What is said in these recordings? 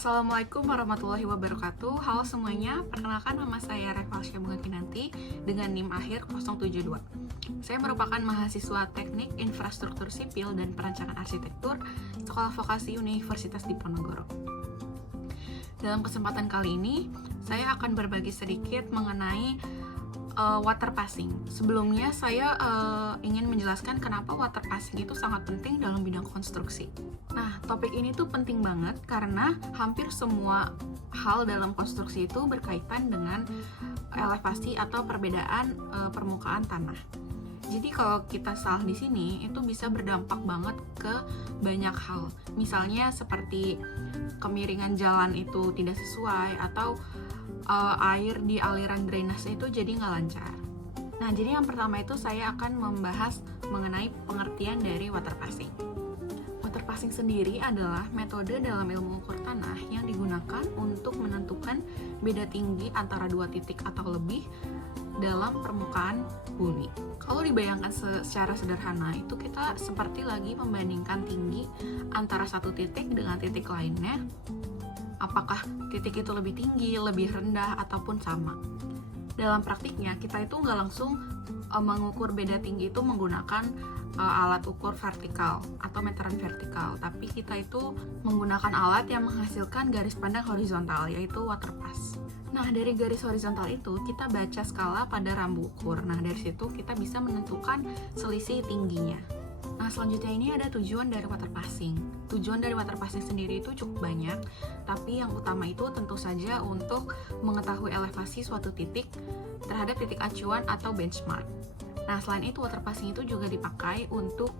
Assalamualaikum warahmatullahi wabarakatuh. Halo semuanya, perkenalkan nama saya Revalsya Bunga Kinanti dengan NIM akhir 072. Saya merupakan mahasiswa Teknik Infrastruktur Sipil dan Perancangan Arsitektur Sekolah Vokasi Universitas Diponegoro. Dalam kesempatan kali ini, saya akan berbagi sedikit mengenai water passing. Sebelumnya saya ingin menjelaskan kenapa water passing itu sangat penting dalam bidang konstruksi. Nah, topik ini tuh penting banget karena hampir semua hal dalam konstruksi itu berkaitan dengan elevasi atau perbedaan permukaan tanah. Jadi kalau kita salah di sini itu bisa berdampak banget ke banyak hal. Misalnya seperti kemiringan jalan itu tidak sesuai atau air di aliran drainase itu jadi nggak lancar. Nah, jadi yang pertama itu saya akan membahas mengenai pengertian dari water passing. Water passing sendiri adalah metode dalam ilmu ukur tanah yang digunakan untuk menentukan beda tinggi antara dua titik atau lebih dalam permukaan bumi. Kalau dibayangkan secara sederhana, itu kita seperti lagi membandingkan tinggi antara satu titik dengan titik lainnya. Apakah titik itu lebih tinggi, lebih rendah, ataupun sama. Dalam praktiknya, kita itu nggak langsung mengukur beda tinggi itu menggunakan alat ukur vertikal atau meteran vertikal, tapi kita itu menggunakan alat yang menghasilkan garis pandang horizontal, yaitu water pass. Nah, dari garis horizontal itu, kita baca skala pada rambu ukur. Nah, dari situ kita bisa menentukan selisih tingginya. Nah, selanjutnya ini ada tujuan dari water passing. Tujuan dari water passing sendiri itu cukup banyak, tapi yang utama itu tentu saja untuk mengetahui elevasi suatu titik terhadap titik acuan atau benchmark. Nah, selain itu water passing itu juga dipakai untuk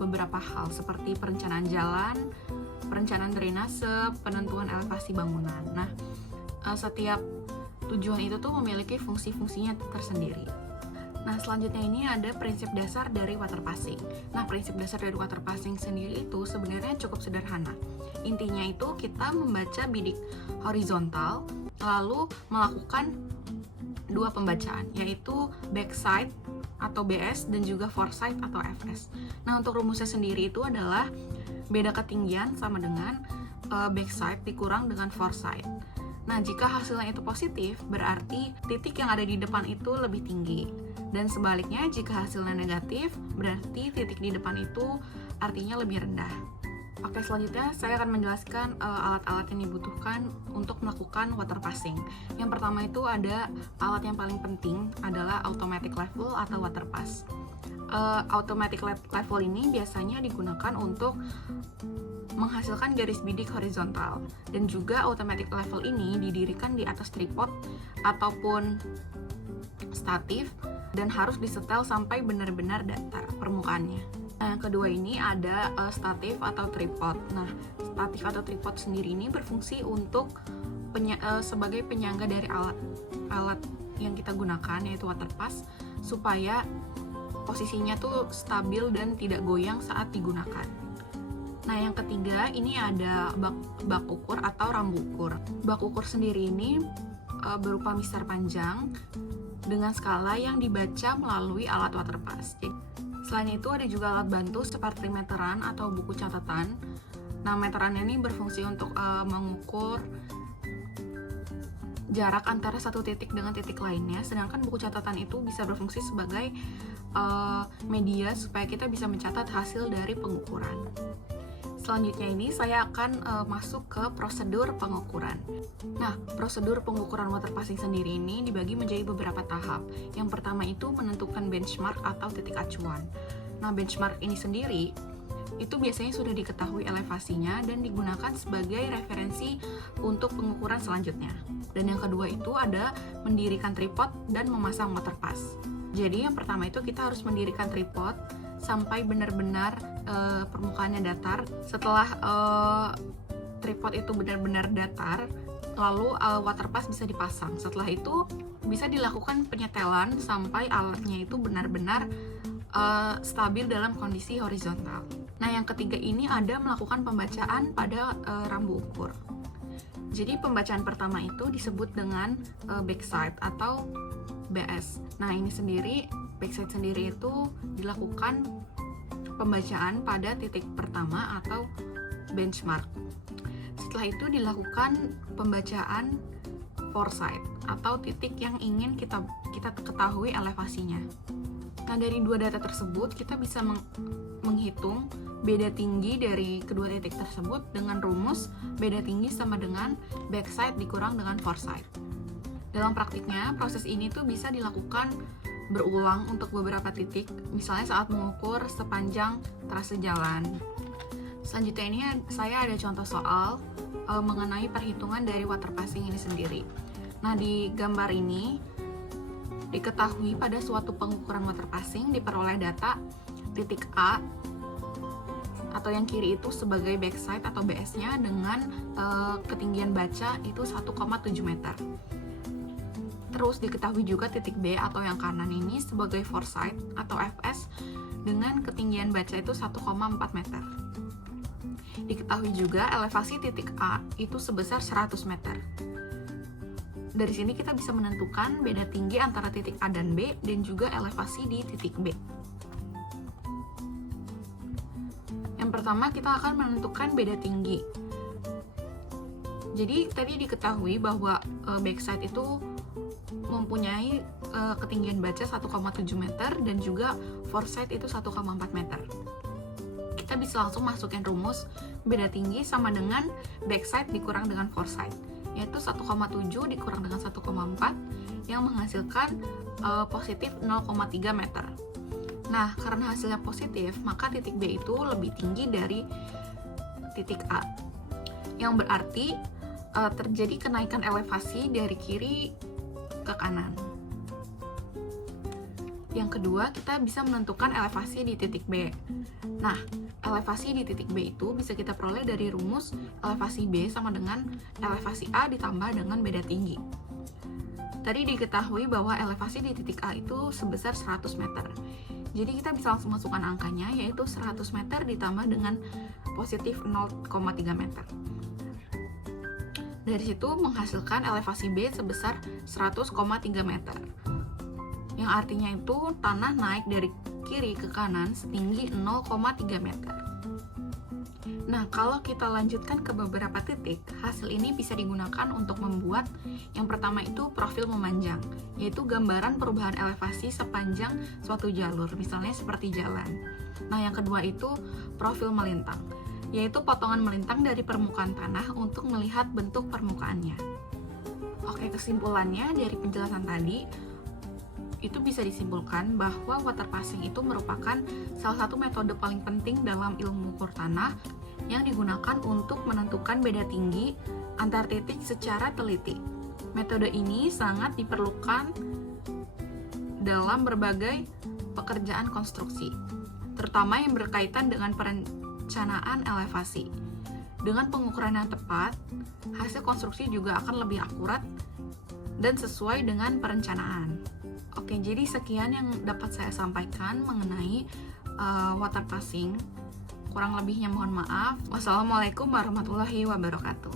beberapa hal seperti perencanaan jalan, perencanaan drainase, penentuan elevasi bangunan. Nah, setiap tujuan itu tuh memiliki fungsi-fungsinya tersendiri. Nah, selanjutnya ini ada prinsip dasar dari water passing. Nah, prinsip dasar dari water passing sendiri itu sebenarnya cukup sederhana. Intinya itu kita membaca bidik horizontal, lalu melakukan dua pembacaan, yaitu backside atau BS dan juga foreside atau FS. Nah, untuk rumusnya sendiri itu adalah beda ketinggian sama dengan backside dikurang dengan foreside. Nah, jika hasilnya itu positif, berarti titik yang ada di depan itu lebih tinggi. Dan sebaliknya, jika hasilnya negatif, berarti titik di depan itu artinya lebih rendah. Oke, selanjutnya saya akan menjelaskan alat-alat yang dibutuhkan untuk melakukan water passing. Yang pertama itu ada alat yang paling penting adalah automatic level atau water pass. Automatic level ini biasanya digunakan untuk menghasilkan garis bidik horizontal, dan juga automatic level ini didirikan di atas tripod ataupun statif dan harus disetel sampai benar-benar datar permukaannya. Nah, yang kedua ini ada statif atau tripod. Nah, statif atau tripod sendiri ini berfungsi untuk sebagai penyangga dari alat yang kita gunakan, yaitu water pass, supaya posisinya tuh stabil dan tidak goyang saat digunakan. Nah, yang ketiga ini ada bak ukur atau rambu ukur. Bak ukur sendiri ini berupa mistar panjang dengan skala yang dibaca melalui alat water pass. Selain itu ada juga alat bantu seperti meteran atau buku catatan. Nah, meteran ini berfungsi untuk mengukur jarak antara satu titik dengan titik lainnya, sedangkan buku catatan itu bisa berfungsi sebagai media supaya kita bisa mencatat hasil dari pengukuran. Selanjutnya ini saya akan masuk ke prosedur pengukuran. Nah, prosedur pengukuran water passing sendiri ini dibagi menjadi beberapa tahap. Yang pertama itu menentukan benchmark atau titik acuan. Nah, benchmark ini sendiri itu biasanya sudah diketahui elevasinya dan digunakan sebagai referensi untuk pengukuran selanjutnya. Dan yang kedua itu ada mendirikan tripod dan memasang water pass. Jadi yang pertama itu kita harus mendirikan tripod sampai benar-benar permukaannya datar. Setelah tripod itu benar-benar datar, lalu water pass bisa dipasang. Setelah itu bisa dilakukan penyetelan sampai alatnya itu benar-benar stabil dalam kondisi horizontal. Nah, yang ketiga ini ada melakukan pembacaan pada rambu ukur. Jadi pembacaan pertama itu disebut dengan backside atau BS. Nah, ini sendiri, backside sendiri itu dilakukan pembacaan pada titik pertama atau benchmark. Setelah itu dilakukan pembacaan foresight atau titik yang ingin kita ketahui elevasinya. Nah, dari dua data tersebut kita bisa menghitung beda tinggi dari kedua titik tersebut dengan rumus beda tinggi sama dengan backsight dikurang dengan foresight. Dalam praktiknya, proses ini tuh bisa dilakukan berulang untuk beberapa titik, misalnya saat mengukur sepanjang trase jalan. Selanjutnya ini saya ada contoh soal mengenai perhitungan dari water passing ini sendiri. Nah, di gambar ini diketahui pada suatu pengukuran water passing diperoleh data titik A atau yang kiri itu sebagai backsight atau BS-nya dengan ketinggian baca itu 1,7 meter. Terus diketahui juga titik B atau yang kanan ini sebagai foresight atau FS dengan ketinggian baca itu 1,4 meter. Diketahui juga elevasi titik A itu sebesar 100 meter. Dari sini kita bisa menentukan beda tinggi antara titik A dan B dan juga elevasi di titik B. Yang pertama kita akan menentukan beda tinggi. Jadi tadi diketahui bahwa backsight itu mempunyai ketinggian baca 1,7 meter dan juga foresight itu 1,4 meter. Kita bisa langsung masukin rumus beda tinggi sama dengan backsight dikurang dengan foresight, yaitu 1,7 dikurang dengan 1,4 yang menghasilkan positif 0,3 meter. Nah, karena hasilnya positif, maka titik B itu lebih tinggi dari titik A, yang berarti terjadi kenaikan elevasi dari kiri ke kanan. Yang kedua, kita bisa menentukan elevasi di titik B. Nah, elevasi di titik B itu bisa kita peroleh dari rumus elevasi B sama dengan elevasi A ditambah dengan beda tinggi. Tadi diketahui bahwa elevasi di titik A itu sebesar 100 meter. Jadi kita bisa langsung masukkan angkanya, yaitu 100 meter ditambah dengan positif 0,3 meter. Dari situ menghasilkan elevasi B sebesar 100,3 meter. Yang artinya itu tanah naik dari kiri ke kanan setinggi 0,3 meter. Nah, kalau kita lanjutkan ke beberapa titik, hasil ini bisa digunakan untuk membuat yang pertama itu profil memanjang, yaitu gambaran perubahan elevasi sepanjang suatu jalur, misalnya seperti jalan. Nah, yang kedua itu profil melintang, yaitu potongan melintang dari permukaan tanah untuk melihat bentuk permukaannya. Oke, kesimpulannya dari penjelasan tadi, itu bisa disimpulkan bahwa water passing itu merupakan salah satu metode paling penting dalam ilmu ukur tanah yang digunakan untuk menentukan beda tinggi antar titik secara teliti. Metode ini sangat diperlukan dalam berbagai pekerjaan konstruksi, terutama yang berkaitan dengan perencanaan elevasi. Dengan pengukuran yang tepat, hasil konstruksi juga akan lebih akurat dan sesuai dengan perencanaan. Oke, jadi sekian yang dapat saya sampaikan mengenai water passing. Kurang lebihnya mohon maaf. Wassalamualaikum warahmatullahi wabarakatuh.